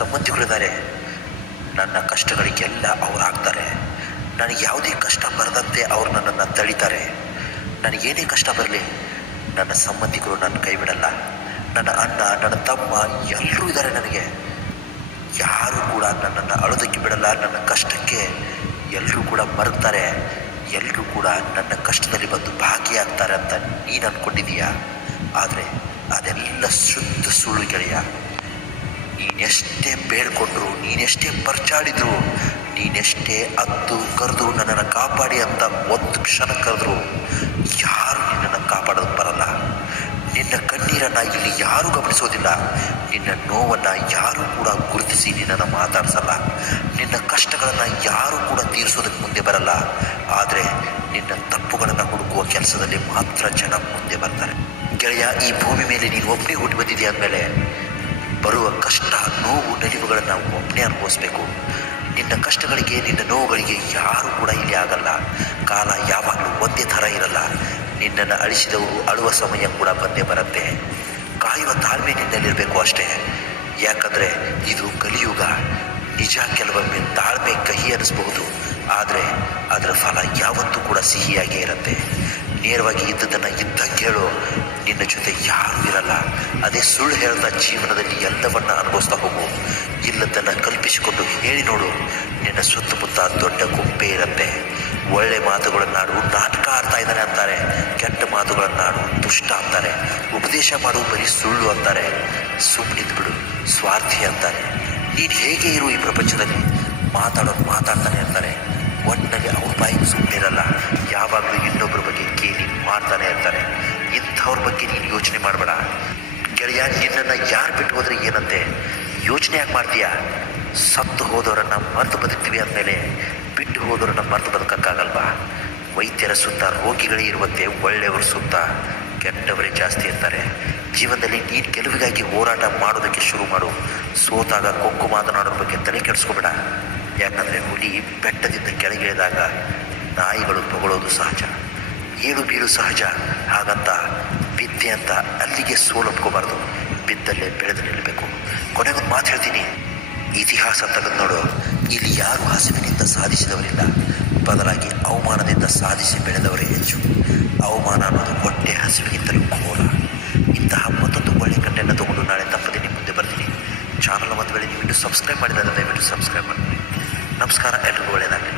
ಸಂಬಂಧಿಗಳಿದ್ದಾರೆ, ನನ್ನ ಕಷ್ಟಗಳಿಗೆಲ್ಲ ಅವರಾಗ್ತಾರೆ. ನನಗೆ ಯಾವುದೇ ಕಷ್ಟ ಬರದಂತೆ ಅವರು ನನ್ನನ್ನು ತಡೀತಾರೆ. ನನಗೇನೇ ಕಷ್ಟ ಬರಲಿ, ನನ್ನ ಸಂಬಂಧಿಕರು ನನ್ನ ಕೈ ಬಿಡಲ್ಲ. ನನ್ನ ಅಣ್ಣ, ನನ್ನ ತಮ್ಮ ಎಲ್ಲರೂ ಇದ್ದಾರೆ ನನಗೆ. ಯಾರು ಕೂಡ ನನ್ನನ್ನು ಅಳೋದಕ್ಕೆ ಬಿಡಲ್ಲ. ನನ್ನ ಕಷ್ಟಕ್ಕೆ ಎಲ್ಲರೂ ಕೂಡ ಮರುತ್ತಾರೆ. ಎಲ್ಲರೂ ಕೂಡ ನನ್ನ ಕಷ್ಟದಲ್ಲಿ ಬಂದು ಭಾಗಿಯಾಗ್ತಾರೆ ಅಂತ ನೀನು ಅಂದ್ಕೊಂಡಿದೀಯಾ? ಆದರೆ ಅದೆಲ್ಲ ಶುದ್ಧ ಸುಳ್ಳು ಗೆಳೆಯ. ನೀನೆಷ್ಟೇ ಬೇಡ್ಕೊಂಡ್ರು, ನೀನೆಷ್ಟೇ ಪರ್ಚಾಡಿದ್ರು, ನೀನೆಷ್ಟೇ ಅತ್ತು ಕರೆದು ನನ್ನನ್ನು ಕಾಪಾಡಿ ಅಂತ ಒಂದು ಕ್ಷಣ ಕರೆದ್ರು ಯಾರು ನಿನ್ನನ್ನು ಕಾಪಾಡೋದು ಬರಲ್ಲ. ನಿನ್ನ ಕಣ್ಣೀರನ್ನು ಇಲ್ಲಿ ಯಾರೂ ಗಮನಿಸೋದಿಲ್ಲ. ನಿನ್ನ ನೋವನ್ನು ಯಾರೂ ಕೂಡ ಗುರುತಿಸಿ ನಿನ್ನನ್ನು ಮಾತಾಡಿಸಲ್ಲ. ನಿನ್ನ ಕಷ್ಟಗಳನ್ನು ಯಾರೂ ಕೂಡ ತೀರಿಸೋದಕ್ಕೆ ಮುಂದೆ ಬರಲ್ಲ. ಆದರೆ ನಿನ್ನ ತಪ್ಪುಗಳನ್ನು ಹುಡುಕುವ ಕೆಲಸದಲ್ಲಿ ಮಾತ್ರ ಜನ ಮುಂದೆ ಬರ್ತಾರೆ. ಗೆಳೆಯ, ಈ ಭೂಮಿ ಮೇಲೆ ನೀನು ಒಬ್ಬನೇ ಹುಟ್ಟು ಬಂದಿದೆ ಅಂದಮೇಲೆ ಬರುವ ಕಷ್ಟ, ನೋವು, ನಲಿವುಗಳನ್ನು ಒಬ್ಬನೇ ಅನುಭವಿಸ್ಬೇಕು. ನಿನ್ನ ಕಷ್ಟಗಳಿಗೆ, ನಿನ್ನ ನೋವುಗಳಿಗೆ ಯಾರೂ ಕೂಡ ಇಲ್ಲಿ ಆಗಲ್ಲ. ಕಾಲ ಯಾವಾಗಲೂ ಒಂದೇ ಥರ ಇರಲ್ಲ. ನಿನ್ನನ್ನು ಅಳಿಸಿದವರು ಅಳುವ ಸಮಯ ಕೂಡ ಬಂದೇ ಬರುತ್ತೆ. ಕಾಯುವ ತಾಳ್ಮೆ ನಿನ್ನಲ್ಲಿರಬೇಕು ಅಷ್ಟೇ. ಯಾಕಂದರೆ ಇದು ಕಲಿಯುಗ. ನಿಜ, ಕೆಲವೊಮ್ಮೆ ತಾಳ್ಮೆ ಕಹಿ ಅನ್ನಿಸ್ಬಹುದು, ಆದರೆ ಅದರ ಫಲ ಯಾವತ್ತೂ ಕೂಡ ಸಿಹಿಯಾಗೇ ಇರುತ್ತೆ. ನೇರವಾಗಿ ಇದ್ದದನ್ನು ಇದ್ದಂಗೆ ಹೇಳು. ನಿನ್ನ ಜೊತೆ ಯಾರೂ ಇರಲ್ಲ. ಅದೇ ಸುಳ್ಳು ಹೇಳ್ತಾ ಜೀವನದಲ್ಲಿ ಎಲ್ಲವನ್ನ ಅನುಭವಿಸ್ತಾ ಹೋಗು. ಇಲ್ಲದನ್ನು ಕಲ್ಪಿಸಿಕೊಂಡು ಹೇಳಿ ನೋಡು. ನಿನ್ನ ಸುತ್ತಮುತ್ತ ದೊಡ್ಡ ಗುಂಪೆ ಇರುತ್ತೆ. ಒಳ್ಳೆ ಮಾತುಗಳನ್ನಾಡು, ನಾಟಕ ಆಡ್ತಾ ಇದ್ದಾನೆ ಅಂತಾರೆ. ಕೆಟ್ಟ ಮಾತುಗಳನ್ನಾಡು, ದುಷ್ಟ ಅಂತಾರೆ. ಉಪದೇಶ ಮಾಡು, ಬರೀ ಸುಳ್ಳು ಅಂತಾರೆ. ಸುಮ್ಮನಿದ್ದು ಬಿಡು, ಸ್ವಾರ್ಥಿ ಅಂತಾರೆ. ನೀನು ಹೇಗೆ ಇರು ಈ ಪ್ರಪಂಚದಲ್ಲಿ, ಮಾತಾಡೋದು ಮಾತಾಡ್ತಾನೆ ಅಂತಾರೆ. ಒಟ್ಟಿನಲ್ಲಿ ಅವ್ರ ಬಾಯಿಗೆ ಸುಮ್ಮನಿರಲ್ಲ. ಯಾವಾಗಲೂ ಇನ್ನೊಬ್ಬರ ಬಗ್ಗೆ ಕೇಳಿ ಮಾಡ್ತಾನೆ ಇರ್ತಾರೆ. ಇಂಥವ್ರ ಬಗ್ಗೆ ನೀನು ಯೋಚನೆ ಮಾಡಬೇಡ ಗೆಳೆಯ. ನಿನ್ನನ್ನು ಯಾರು ಬಿಟ್ಟು ಹೋದರೆ ಏನಂತೆ ಯೋಚನೆ ಯಾಕೆ ಮಾಡ್ತೀಯ? ಸತ್ತು ಹೋದವರನ್ನು ಮರೆತು ಬದುಕ್ತೀವಿ ಅಂದಮೇಲೆ ಬಿಟ್ಟು ಹೋದವರನ್ನು ಮರೆತು ಬದುಕೋಕ್ಕಾಗಲ್ವಾ? ವೈದ್ಯರ ಸುತ್ತ ರೋಗಿಗಳೇ ಇರುವಂತೆ ಒಳ್ಳೆಯವರು ಸುತ್ತ ಕೆಟ್ಟವರೇ ಜಾಸ್ತಿ ಇರ್ತಾರೆ. ಜೀವನದಲ್ಲಿ ನೀನು ಗೆಲುವಿಗಾಗಿ ಹೋರಾಟ ಮಾಡೋದಕ್ಕೆ ಶುರು ಮಾಡು. ಸೋತಾಗ ಕೊಂಕು ಮಾತನಾಡೋದ್ರ ಬಗ್ಗೆ ತಲೆ ಕೆಡಿಸ್ಕೋಬೇಡ. ಯಾಕಂದರೆ ಹುಲಿ ಬೆಟ್ಟದಿಂದ ಕೆಳಗಿಳಿದಾಗ ನಾಯಿಗಳು ಬೊಗಳೋದು ಸಹಜ, ಏಳು ಬೀಳು ಸಹಜ. ಹಾಗಂತ ಬಿದ್ದೆ ಅಂತ ಅಲ್ಲಿಗೆ ಸೋಲೊಪ್ಕೋಬಾರ್ದು. ಬಿದ್ದಲ್ಲೇ ಬೆಳೆದು ನಿಲ್ಲಬೇಕು. ಕೊನೆಗೊಂದು ಮಾತು ಹೇಳ್ತೀನಿ, ಇತಿಹಾಸ ತೆಗೆದು ನೋಡು. ಇಲ್ಲಿ ಯಾರು ಹಸಿವಿನಿಂದ ಸಾಧಿಸಿದವರಿಲ್ಲ, ಬದಲಾಗಿ ಅವಮಾನದಿಂದ ಸಾಧಿಸಿ ಬೆಳೆದವರೇ ಹೆಚ್ಚು. ಅವಮಾನ ಅನ್ನೋದು ಹೊಟ್ಟೆ ಹಸಿವಿಗಿಂತಲೂ ಘೋರ. ಇಂತಹ ಮತ್ತೊಂದು ಒಳ್ಳೆಯ ಕಂಟೆಂಟ್ ತಗೊಂಡು ನಾಳೆ ತಪ್ಪದೆ ನಿಮ್ಮ ಮುಂದೆ ಬರ್ತೀನಿ. ಚಾನಲ್ ಒಂದು ವೇಳೆ ನೀವು ಇನ್ನೂ ಸಬ್ಸ್ಕ್ರೈಬ್ ಮಾಡಿದಾಗ ದಯವಿಟ್ಟು ಸಬ್ಸ್ಕ್ರೈಬ್ ಮಾಡಿ. ನಮಸ್ಕಾರ, ಎಲ್ರಿಗೂ ಒಳ್ಳೆಯದಾಗಲಿ.